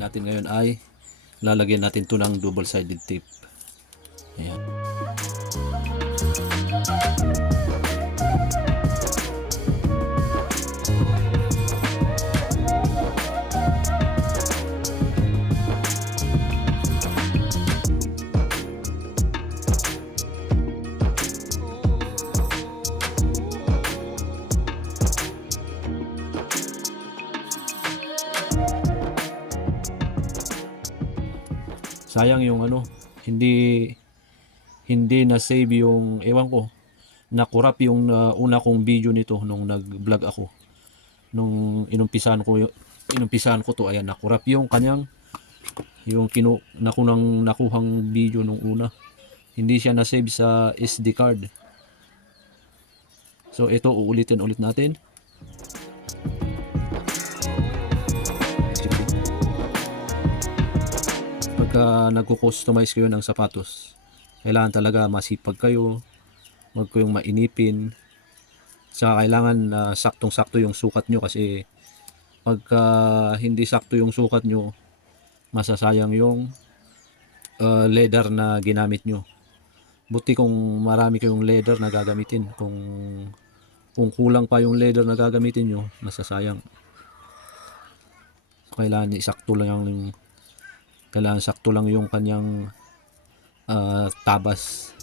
gagawin natin ngayon ay lalagyan natin to ng double sided tape. Ayan. Sayang yung ano, hindi na save yung, ewan ko, na-corrupt yung una kong video nito nung nag-vlog ako. Nung inumpisahan ko to, ayan, na-corrupt yung kanyang yung nakuhang video nung una. Hindi siya na-save sa SD card. So ito, uulitin ulit natin. Pagka nagko-customize kayo ng sapatos, kailangan talaga masipag kayo, huwag kayong mainipin. Saka kailangan saktong-sakto yung sukat nyo, kasi pagka hindi sakto yung sukat nyo, masasayang yung leather na ginamit nyo. Buti kung marami kayong leather na gagamitin. Kung kulang pa yung leather na gagamitin nyo, masasayang. Kailangan sakto lang yung kanyang tabas.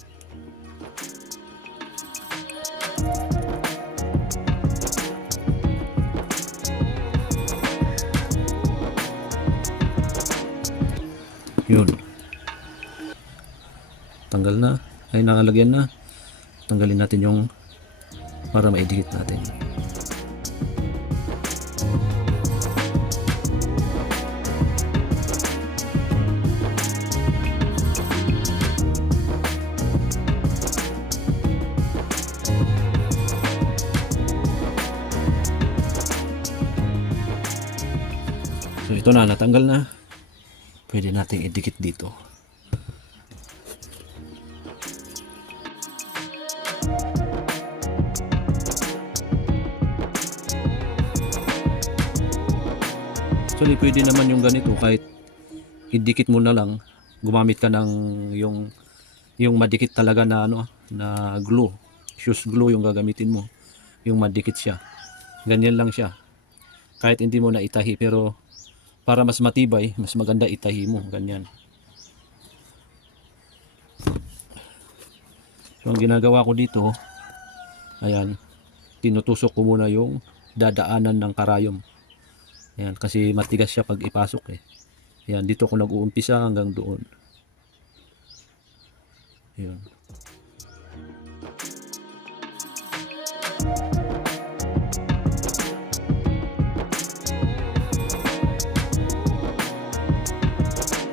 Yun. Tanggal na. Ay, nakalagyan na. Tanggalin natin yung para maidikit natin. So ito na, natanggal na. Pwede nating idikit dito. Actually, pwede naman yung ganito, kahit idikit mo na lang, gumamit ka ng yung madikit talaga na na glue, shoes glue yung gagamitin mo, yung madikit siya. Ganyan lang siya. Kahit hindi mo na itahi, pero para mas matibay, mas maganda itahi mo, ganyan. So ang ginagawa ko dito, ayan, tinutusok ko muna yung dadaanan ng karayom. Ayan, kasi matigas siya pag ipasok eh. Ayan, dito ko nag-uumpisa hanggang doon. Ayan.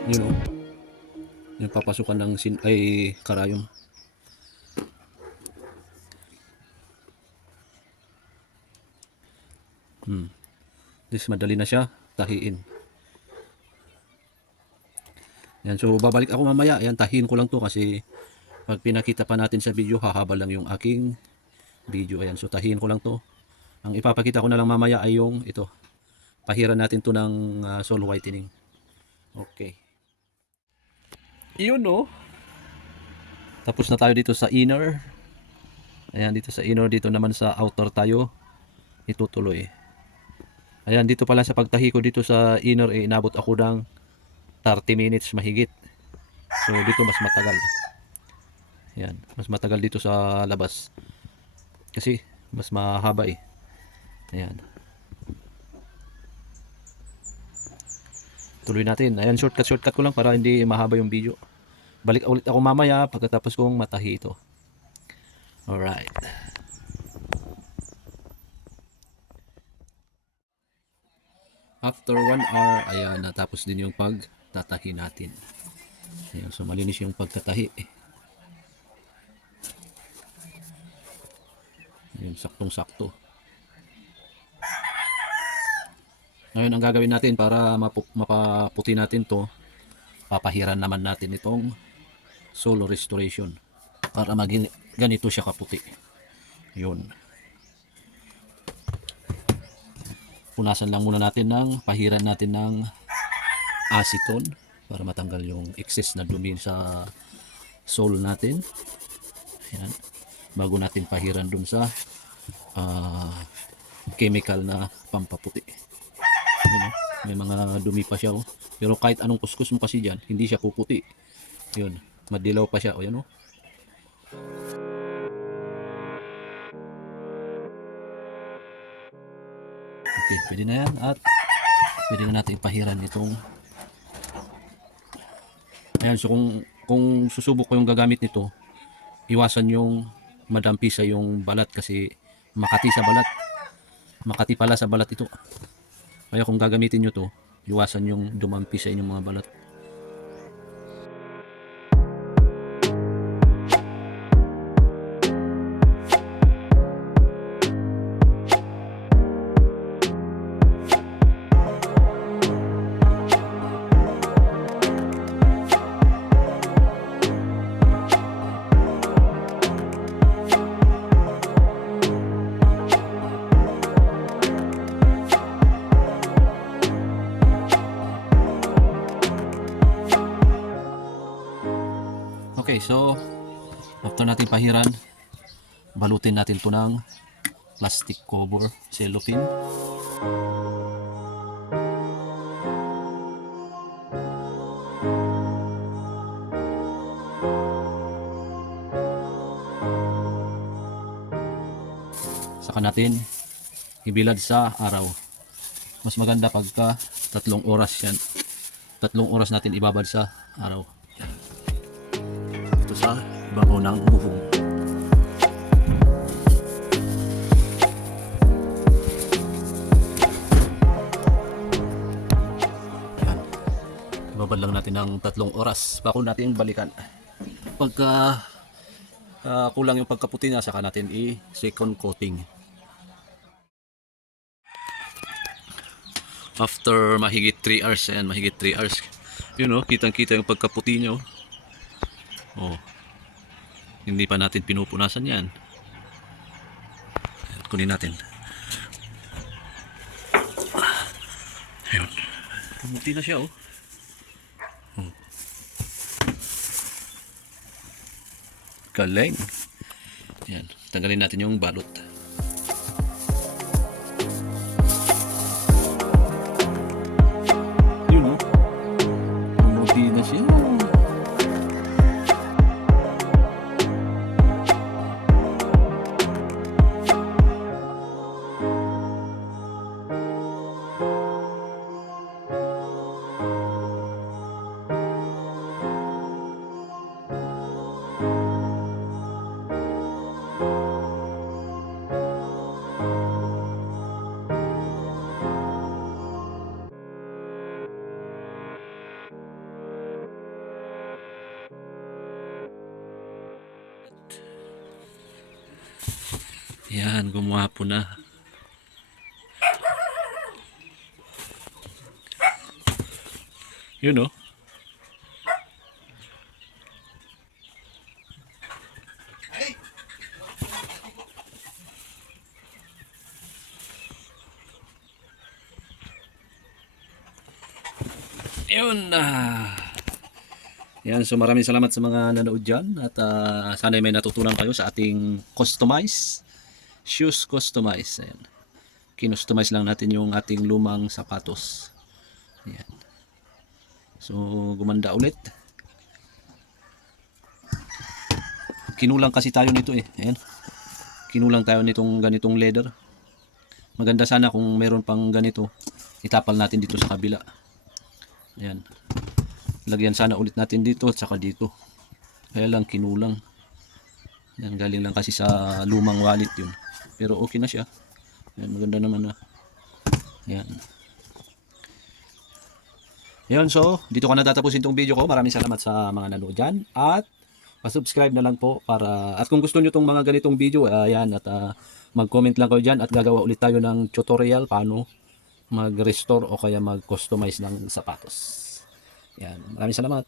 Yun o. Yung papasukan ng karayom. This madali na siya tahiin. Yan, so babalik ako mamaya. Yan, tahiin ko lang to kasi pag pinakita pa natin sa video, hahaba lang yung aking video. Ayan, so tahiin ko lang to. Ang ipapakita ko na lang mamaya ay yung ito. Pahiran natin to ng sole whitening. Okay. Yun no. Tapos na tayo dito sa inner. Ayan, dito sa inner, dito naman sa outer tayo itutuloy. Ayan, dito pala sa pagtahi ko dito sa inner, inabot ako ng 30 minutes mahigit. So dito mas matagal. Ayan, mas matagal dito sa labas. Kasi mas mahaba eh. Ayan. Tuloy natin. Ayan, shortcut ko lang para hindi mahaba yung video. Balik ulit ako mamaya pagkatapos kong matahi ito. Alright. After 1 hour, ayan, natapos din yung pagtatahi natin. Ayan, so malinis yung pagtatahi. Ayan, saktong-sakto. Ngayon, ang gagawin natin para mapaputi natin to, papahiran naman natin itong sole restoration para maging ganito siya kaputi. Yun. Punasan lang muna natin pahiran natin ng acetone para matanggal yung excess na dumi sa sole natin. Ayan. Bago natin pahiran dun sa chemical na pampaputi. Ayan, may mga dumi pa siya, oh. Pero kahit anong kuskus mo kasi dyan, hindi siya puputi. Yun, madilaw pa siya. O yan, oh. Okay, pwede na yan at pwede na natin ipahiran itong. Ayan, so kung susubok ko yung gagamit nito, iwasan yung madampi sa yung balat kasi makati sa balat. Makati pala sa balat ito. Kaya kung gagamitin nyo to, iwasan yung dumampi sa inyong mga balat. Okay, so after natin pahiran, balutin natin to ng plastic cover, cellophane. Saka natin ibilad sa araw. Mas maganda pagka 3 oras yan. 3 oras natin ibabad sa araw. Ito sa ibabaw ng bubong. Yan. Ibabad lang natin ng 3 oras bago natin balikan. Pagka kulang yung pagkaputi na, saka natin i-second coating. After mahigit 3 hours, ayan, mahigit 3 hours. Yun, oh, kitang-kita yung pagkaputi nyo. Oh. Hindi pa natin pinupunasan yan. Ayan, kunin natin. Ayun. Pumuti na siya, oh. Oh. Galing. Ayan, tanggalin natin yung balot. Yan, gumuwapo na. Yun, oh. Yun na. Yan, so maraming salamat sa mga nanood dyan at sana may natutunan kayo sa ating customize shoes customize. Ayan. Kinustomize lang natin yung ating lumang sapatos. Ayan. So gumanda ulit. Kinulang kasi tayo nito eh. Ayan. Kinulang tayo nitong ganitong leather. Maganda sana kung meron pang ganito. Itapal natin dito sa kabila. Ayan. Lagyan sana ulit natin dito at saka dito. Kaya lang kinulang. Yan, galing lang kasi sa lumang wallet yun. Pero okay na siya. Yan, maganda naman na. Yan. Yan, so dito ko na tatapusin itong video ko. Maraming salamat sa mga nanood dyan. At pa-subscribe na lang po para, at kung gusto nyo itong mga ganitong video, ayan, at mag-comment lang kayo dyan at gagawa ulit tayo ng tutorial paano mag-restore o kaya mag-customize ng sapatos. Yan, maraming salamat.